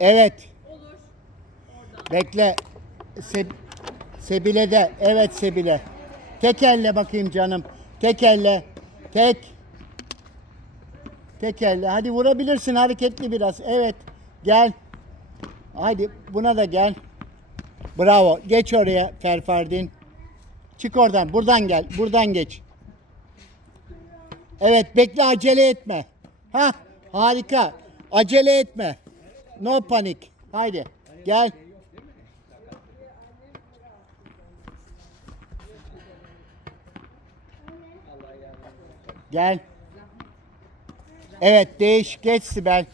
Evet. Olur. Oradan. Bekle. Se Sebile de. Evet Sebile. Tek elle bakayım canım. Tek elle. Tek. Tek elle. Hadi vurabilirsin hareketli biraz. Evet. Gel. Hadi buna da gel. Bravo. Geç oraya Ferfardin. Çık oradan. Buradan gel. Buradan geç. Evet bekle acele etme. Ha harika. Acele etme. No panik. Haydi gel. Gel. Evet değiş geç Sibel.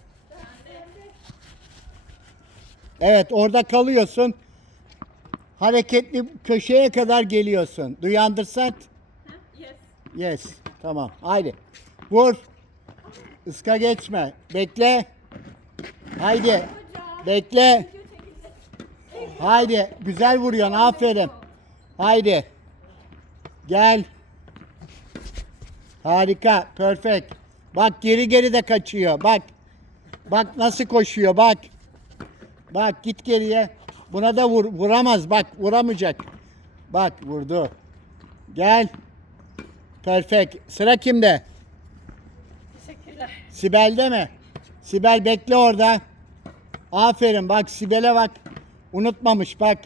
Evet orada kalıyorsun. Hareketli köşeye kadar geliyorsun. Do you understand? Yes. Yes. Tamam. Haydi. Vur. Iska geçme. Bekle. Haydi. Bekle. Haydi. Güzel vuruyorsun. Aferin. Haydi. Gel. Harika. Perfect. Bak geri geri de kaçıyor. Bak. Bak nasıl koşuyor. Bak. Bak git geriye. Buna da vur. Vuramaz. Bak vuramayacak. Bak vurdu. Gel. Perfect. Sıra kimde? Teşekkürler. Sibel'de mi? Sibel bekle orada. Aferin bak Sibel'e bak. Unutmamış bak.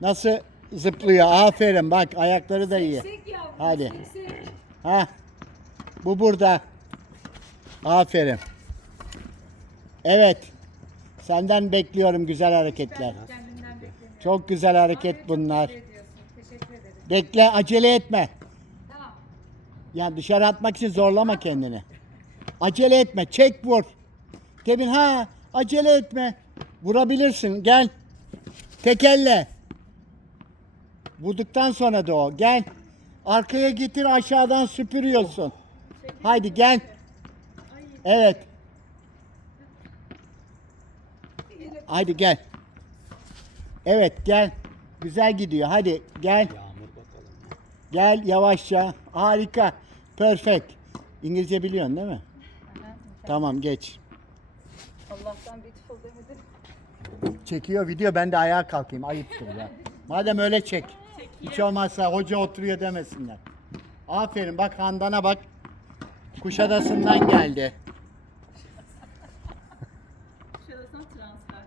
Nasıl zıplıyor. Aferin bak ayakları da iyi. Hadi. Ha. Bu burada. Aferin. Evet. Senden bekliyorum güzel hareketler. Çok güzel hareket bunlar. Bekle acele etme. Tamam. Ya dışarı atmak için zorlama kendini. Acele etme. Çek vur. Kevin ha acele etme. Vurabilirsin. Gel. Tek elle. Vurduktan sonra da o. Gel. Arkaya getir aşağıdan süpürüyorsun. Haydi gel. Evet. Haydi gel. Evet gel. Güzel gidiyor. Hadi gel. Gel yavaşça. Harika. Perfect. İngilizce biliyorsun değil mi? Tamam geç. Allah'tan beautiful demedim. Çekiyor video ben de ayağa kalkayım. Ayıptır ya. Madem öyle çek. Hiç olmazsa hoca oturuyor demesinler. Aferin bak Handan'a bak. Kuşadası'ndan geldi. Kuşadası'na transfer.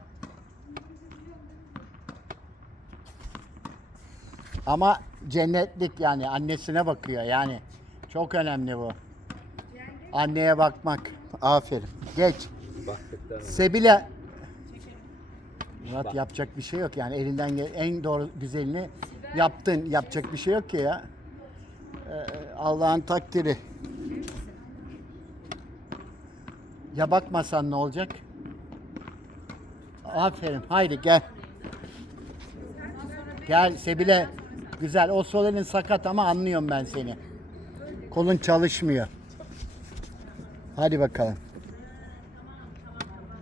Ama cennetlik yani annesine bakıyor yani. Çok önemli bu. Anneye bakmak. Aferin. Geç. Sebile Murat yapacak bir şey yok yani elinden gel en doğru güzelini yaptın. Yapacak bir şey yok ki ya. Ee, Allah'ın takdiri. Ya bakmasan ne olacak? Aferin. Haydi gel. Gel Sebile. Güzel. O sol elin sakat ama anlıyorum ben seni. Kolun çalışmıyor. Hadi bakalım.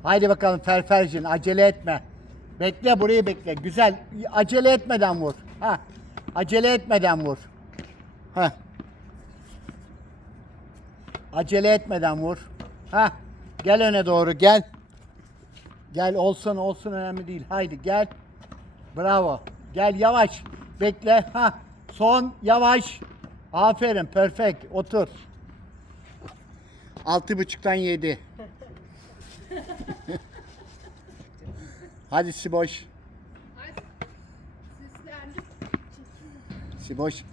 Haydi bakalım Ferfercin acele etme. Bekle burayı bekle. Güzel. Acele etmeden vur. Ha. Acele etmeden vur. Ha. Acele etmeden vur. Ha. Gel öne doğru gel. Gel olsun olsun önemli değil. Haydi gel. Bravo. Gel yavaş. Bekle. Ha. Son yavaş. Aferin. Perfect. Otur. Altı buçuktan yedi. Hadi Siboş. Siboş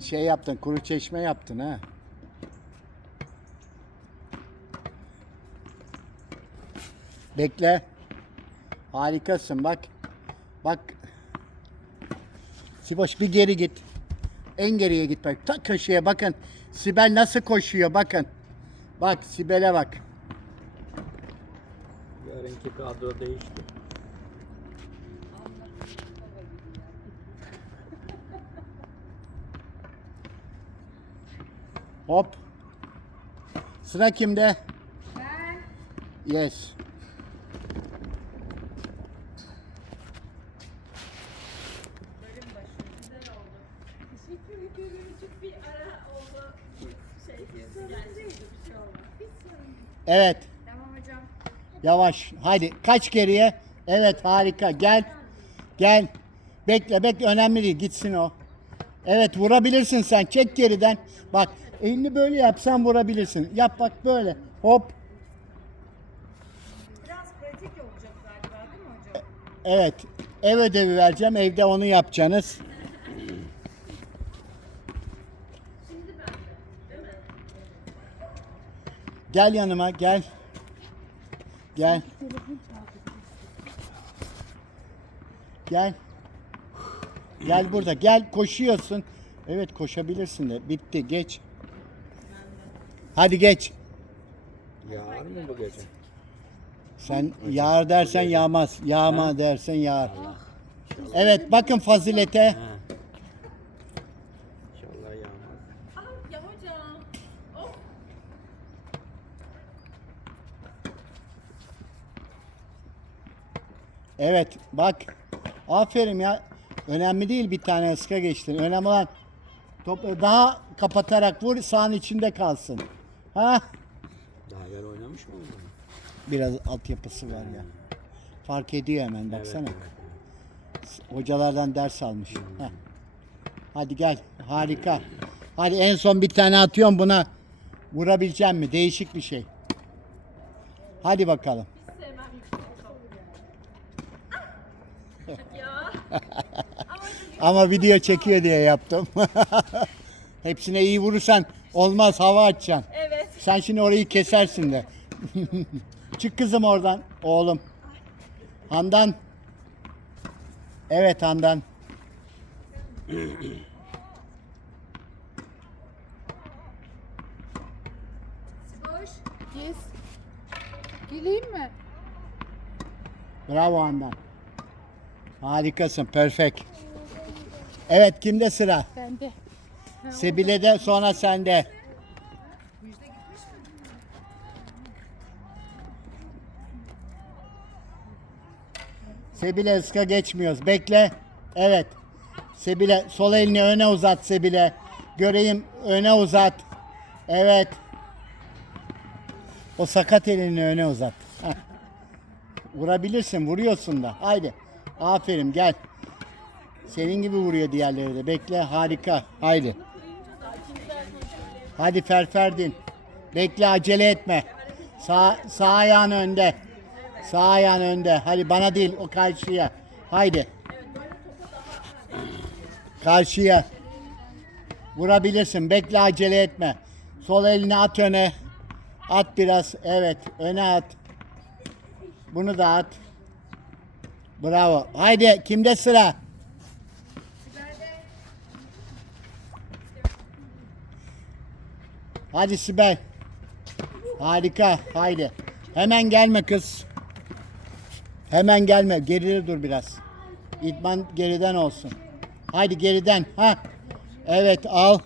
şey yaptın, kuru çeşme yaptın ha. Bekle. Harikasın bak. Bak. Siboş bir geri git. En geriye git bak. Ta köşeye bakın. Sibel nasıl koşuyor bakın. Bak Sibel'e bak. Yarınki kadro değişti. Hop. Sıra kimde? Ben. Yes. Bölüm başı. Güzel oldu. Teşekkür ederim. Çok bir ara oldu. Şey, şey oldu. Evet. Yavaş. Hadi kaç geriye. Evet harika. Gel. Gel. Bekle bekle önemli değil. Gitsin o. Evet vurabilirsin sen. Çek geriden. Bak elini böyle yapsan vurabilirsin. Yap bak böyle. Hop. Biraz pratik olacak galiba değil mi hocam? Evet. Ev ödevi vereceğim. Evde onu yapacaksınız. Gel yanıma gel. Gel. Gel. Gel burada. Gel koşuyorsun. Evet koşabilirsin de. Bitti. Geç. Hadi geç. Yağar mı bu gece? Sen yağar dersen yağmaz. Yağma dersen yağar. Evet bakın fazilete. Ha. İnşallah yağmaz. Ah ya hocam. Of. Evet bak. Aferin ya. Önemli değil bir tane ıska geçtin. Önemli olan topu daha kapatarak vur sahanın içinde kalsın. Ha? Daha yer oynamış mı onu? Biraz altyapısı var ya. Fark ediyor hemen baksana. Hocalardan ders almış. Heh. Hadi gel. Harika. Hadi en son bir tane atıyorum buna. Vurabileceğim mi? Değişik bir şey. Hadi bakalım. Hiç sevmem yüksek top. Ya. Ama video çekiyor diye yaptım. Hepsine iyi vurursan olmaz hava açacaksın. evet. Sen şimdi orayı kesersin de. Çık kızım oradan oğlum. Handan. Evet Handan. Boş. Yes. Geleyim mi? Bravo Handan. Harikasın. Perfect. Evet kimde sıra? Bende. Sebile'de sonra sende. Sebile ıska geçmiyoruz. Bekle. Evet. Sebile sol elini öne uzat Sebile. Göreyim öne uzat. Evet. O sakat elini öne uzat. Heh. Vurabilirsin. Vuruyorsun da. Haydi. Aferin gel. Senin gibi vuruyor diğerleri de. Bekle. Harika. Haydi. Hadi Ferferdin. Bekle acele etme. Sağ, sağ ayağın önde. Sağ ayağın önde. Hadi bana değil o karşıya. Haydi. Karşıya. Vurabilirsin. Bekle acele etme. Sol elini at öne. At biraz. Evet. Öne at. Bunu da at. Bravo. Haydi kimde sıra? Hadi Sibel. Harika. Haydi. Hemen gelme kız. Hemen gelme. Geride dur biraz. İdman geriden olsun. Haydi geriden. Ha. Evet al.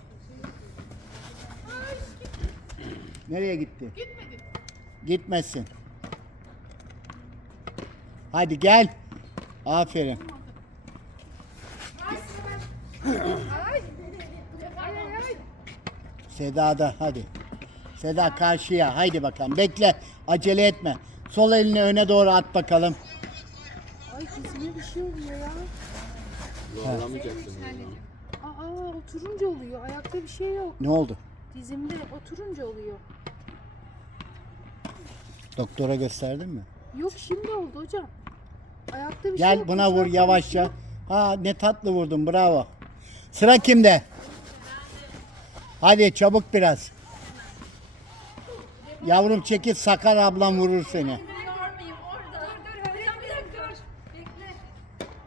Nereye gitti? Gitmedi. Gitmesin. Hadi gel. Aferin. Seda da hadi. Seda karşıya. Haydi bakalım. Bekle. Acele etme. Sol elini öne doğru at bakalım. Ay dizime bir şey oluyor ya. Zorlamayacaksın. Aa oturunca oluyor. Ayakta bir şey yok. Ne oldu? Dizimde oturunca oluyor. Doktora gösterdin mi? Yok şimdi oldu hocam. Ayakta bir şey Gel yok. buna vur yavaşça. Ha ne tatlı vurdun bravo. Sıra kimde? Hadi çabuk biraz. Yavrum çekil Sakar ablam vurur seni. Yormayayım orada. Dur dur hocam bir dakika dur. Bekle.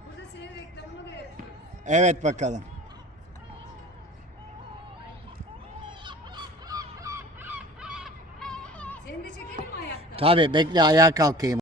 Burada senin reklamını da yapıyorum. Evet bakalım. Seni de çekelim mi ayakta? Tabi bekle ayağa kalkayım.